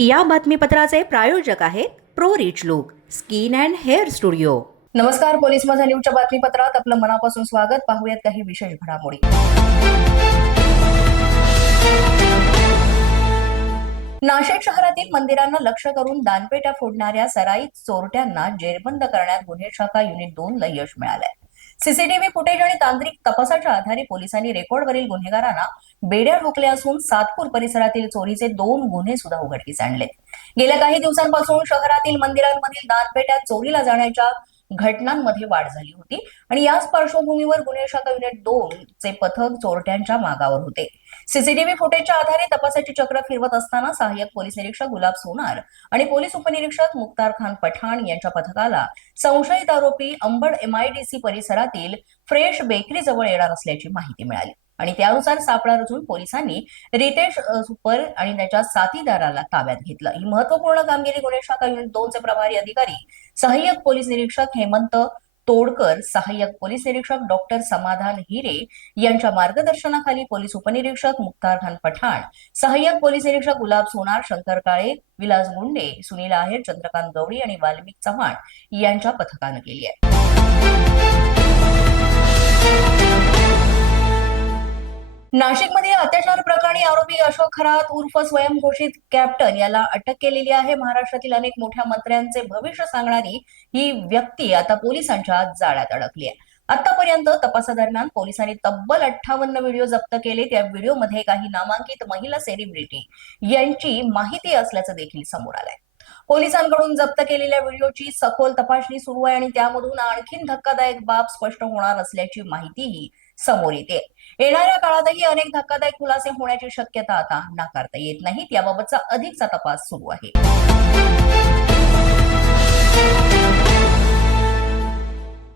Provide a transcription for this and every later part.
या बातमीपत्राचे प्रायोजक आहेत pro rich look skin and hair studio. नमस्कार. पोलीस माझा न्यूजच्या बातमीपत्रात आपलं मनापासून स्वागत. पाहूयात काही विशेष घडामोडी. नाशिक शहरातील मंदिरांना लक्ष्य करून दानपेट्या फोडणाऱ्या सराईत चोरट्यांना जेरबंद करण्यात गुन्हे शाखा युनिट 2 ला यश मिळालंय. सीसीटीव्ही फुटेज आणि तांत्रिक तपासाच्या आधारे पोलिसांनी रेकॉर्डवरील गुन्हेगारांना बेड्या ठोकल्या असून सातपूर परिसरातील चोरीचे 2 गुन्हे सुद्धा उघडकीस आणलेत. गेल्या काही दिवसांपासून शहरातील मंदिरांमधील दानपेट्या चोरीला जाण्याच्या घटनांमध्ये वाढ झाली होती आणि याच पार्श्वभूमीवर गुन्हे शाखा युनिट 2 चे पथक चोरट्यांच्या मागावर होते. सीसीटीव्ही फुटेजच्या आधारे तपासाची चक्र फिरवत असताना सहाय्यक पोलीस निरीक्षक गुलाब सोनार आणि पोलीस उपनिरीक्षक मुख्तार खान पठाण यांच्या पथकाला संशयित आरोपी अंबड MIDC परिसरातील फ्रेश बेकरी जवळ येणार असल्याची माहिती मिळाली आणि त्यानुसार सापळा रचून पोलिसांनी रितेश सुपर आणि त्याच्या साथीदाराला ताब्यात घेतलं. ही महत्वपूर्ण कामगिरी गुन्हे शाखा युनिट 2 चे प्रभारी अधिकारी सहाय्यक पोलीस निरीक्षक हेमंत तोडकर, सहाय्यक पोलीस निरीक्षक डॉक्टर समाधान हिरे यांच्या मार्गदर्शनाखाली पोलीस उपनिरीक्षक मुख्तार खान पठाण, सहाय्यक पोलीस निरीक्षक गुलाब सोनार, शंकर काळे, विलास गुंडे, सुनील आहेर, चंद्रकांत गवळी आणि वाल्मिक चव्हाण यांच्या पथकानं केली आहे. नाशिकमध्ये अत्याचार प्रकरणी आरोपी अशोक खरात उर्फ स्वयंघोषित कॅप्टन याला अटक केलेली आहे. महाराष्ट्रातील अनेक मोठ्या मंत्र्यांचे भविष्य सांगणारी ही व्यक्ती आता पोलिसांच्या जाळ्यात अडकली आहे. आतापर्यंत तपासादरम्यान पोलिसांनी तब्बल 58 व्हिडिओ जप्त केले. त्या व्हिडिओमध्ये काही नामांकित महिला सेलिब्रिटी यांची माहिती असल्याचं देखील समोर आलंय. पोलिसांकडून जप्त केलेल्या व्हिडिओची सखोल तपासणी सुरू आहे आणि त्यामधून आणखीन धक्कादायक बाब स्पष्ट होणार असल्याची माहितीही समोर येते. येणाऱ्या काळातही अनेक धक्कादायक खुलासे होण्याची शक्यता आता नाकारता येत नाही. याबाबतचा अधिकचा तपास सुरू आहे.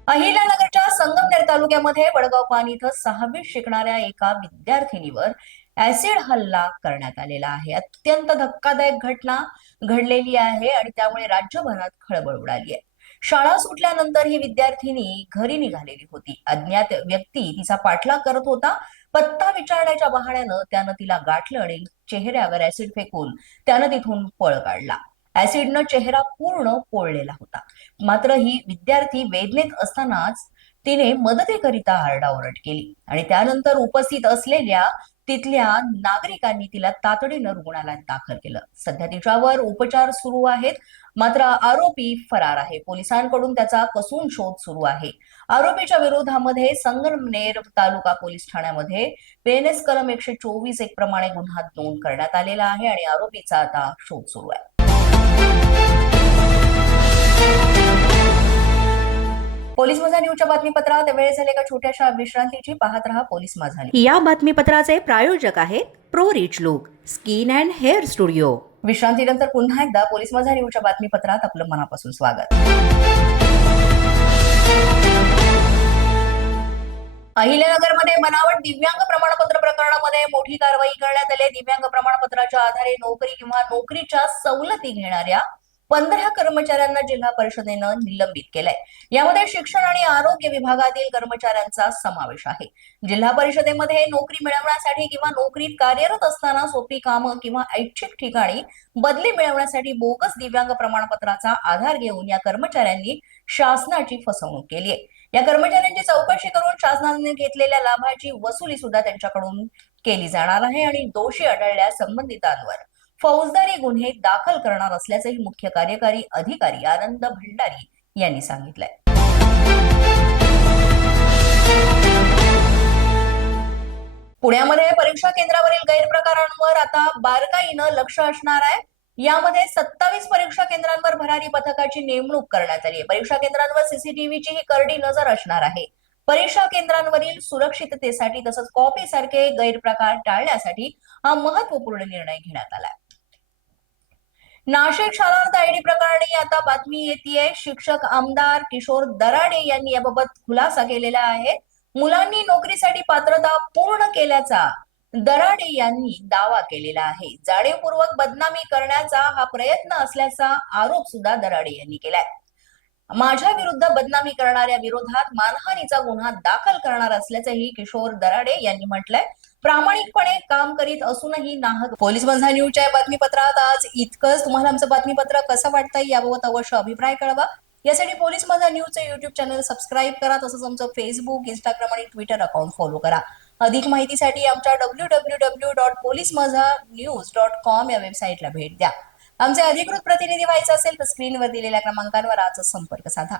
अहिल्यानगरच्या संगमनेर तालुक्यामध्ये वडगाव पान इथं 6वीत शिकणाऱ्या एका विद्यार्थिनीवर ऍसिड हल्ला करण्यात आलेला आहे. अत्यंत धक्कादायक घटना घडलेली आहे आणि त्यामुळे राज्यभरात खळबळ उडाली आहे. शाळा सुटल्यानंतर ही विद्यार्थिनी घरी निघालेली होती. अज्ञात व्यक्ती तिचा पाठलाग करत होता. पत्ता विचारण्याच्या बहाण्यानं त्यानं तिला गाठलं आणि चेहऱ्यावर ऍसिड फेकून त्यानं तिथून पळ काढला. ऍसिडनं चेहरा पूर्ण पोळलेला होता. मात्र ही विद्यार्थी वेदनेत असतानाच तिने मदतीकरिता आरडाओरड केली आणि त्यानंतर उपस्थित असलेल्या तिथल्या नागरिकांनी तिला तातडीनं रुग्णालयात दाखल केलं. सध्या तिच्यावर उपचार सुरू आहेत. मात्र आरोपी फरार आहे. पोलिसांकडून त्याचा कसून शोध सुरू आहे. आरोपीच्या विरोधामध्ये संगमनेर तालुका पोलीस ठाण्यामध्ये PNS कलम 124 1 प्रमाणे गुन्हा नोंद करण्यात आलेला आहे आणि आरोपीचा आता शोध सुरू आहे. पोलीस माझा न्यूजच्या बातमीपत्रात वेळ झाले का छोट्याशा विश्रांतीची. पाहत रहा पोलीस माझा. या बातमीपत्राचे प्रायोजक आहेत pro rich look skin and hair studio. विश्रांतीनंतर पुन्हा एकदा पोलीस माझा न्यूजच्या बातमीपत्रात आपलं मनापासून स्वागत. अहिल्यानगरमध्ये बनावट दिव्यांग प्रमाणपत्र प्रकरणामध्ये मोठी कारवाई करण्यात आली. दिव्यांग प्रमाणपत्राच्या आधारे नोकरी किंवा नोकरीच्या सवलती घेणाऱ्या 15 कर्मचाऱ्यांना जिल्हा परिषदेनं निलंबित केलंय. यामध्ये शिक्षण आणि आरोग्य विभागातील कर्मचाऱ्यांचा समावेश आहे. जिल्हा परिषदेमध्ये नोकरी मिळवण्यासाठी किंवा नोकरीत कार्यरत असताना सोपी कामं किंवा ऐच्छिक ठिकाणी बदली मिळवण्यासाठी बोगस दिव्यांग प्रमाणपत्राचा आधार घेऊन या कर्मचाऱ्यांनी शासनाची फसवणूक केली आहे. या कर्मचाऱ्यांची चौकशी करून शासनाने घेतलेल्या लाभाची वसुली सुद्धा त्यांच्याकडून केली जाणार आहे आणि दोषी आढळल्यास संबंधितांवर फौजदारी गुन्हे दाखल करणार असल्याचंही मुख्य कार्यकारी अधिकारी आनंद भंडारी यांनी सांगितलंय. पुण्यामध्ये परीक्षा केंद्रावरील गैरप्रकारांवर आता बारकाईनं लक्ष असणार आहे. यामध्ये 27 परीक्षा केंद्रांवर भरारी पथकाची नेमणूक करण्यात आली आहे. परीक्षा केंद्रांवर सीसीटीव्हीची ही करडी नजर असणार आहे. परीक्षा केंद्रांवरील सुरक्षिततेसाठी तसंच कॉपी सारखे गैरप्रकार टाळण्यासाठी हा महत्वपूर्ण निर्णय घेण्यात आलाय. नाशिक शालार्थ आयडी प्रकरणी आता बातमी येतेय. शिक्षक आमदार किशोर दराडे यांनी याबाबत खुलासा केलेला आहे. मुलांनी नोकरीसाठी पात्रता पूर्ण केल्याचा दराडे यांनी दावा केलेला आहे. जाणीवपूर्वक बदनामी करण्याचा हा प्रयत्न असल्याचा आरोप सुद्धा दराडे यांनी केलाय. माझ्या विरुद्ध बदनामी करणाऱ्या विरोधात मानहानीचा गुन्हा दाखल करणार असल्याचंही किशोर दराडे यांनी म्हटलंय. प्रामाणिकपणे काम करीत असूनही नाहक. पोलीस बंधा न्यूजच्या या बातमीपत्रात आज इतकंच. तुम्हाला आमचं बातमीपत्र कसं वाटतंय याबाबत अवश्य अभिप्राय कळवा. यासाठी पोलीस माझा न्यूजचं युट्यूब चॅनल सबस्क्राईब करा. तसंच आमचं फेसबुक, इंस्टाग्राम आणि ट्विटर अकाउंट फॉलो करा. अधिक माहितीसाठी आमच्या www.polismazhanews.com या वेबसाईटला भेट द्या. आमचे अधिकृत प्रतिनिधी व्हायचं असेल तर स्क्रीनवर दिलेल्या क्रमांकांवर आजच संपर्क साधा.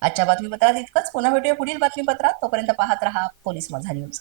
आजच्या बातमीपत्रात इतकंच. पुन्हा भेटूया पुढील बातमीपत्रात. तोपर्यंत पाहत रहा पोलीस माझा न्यूज.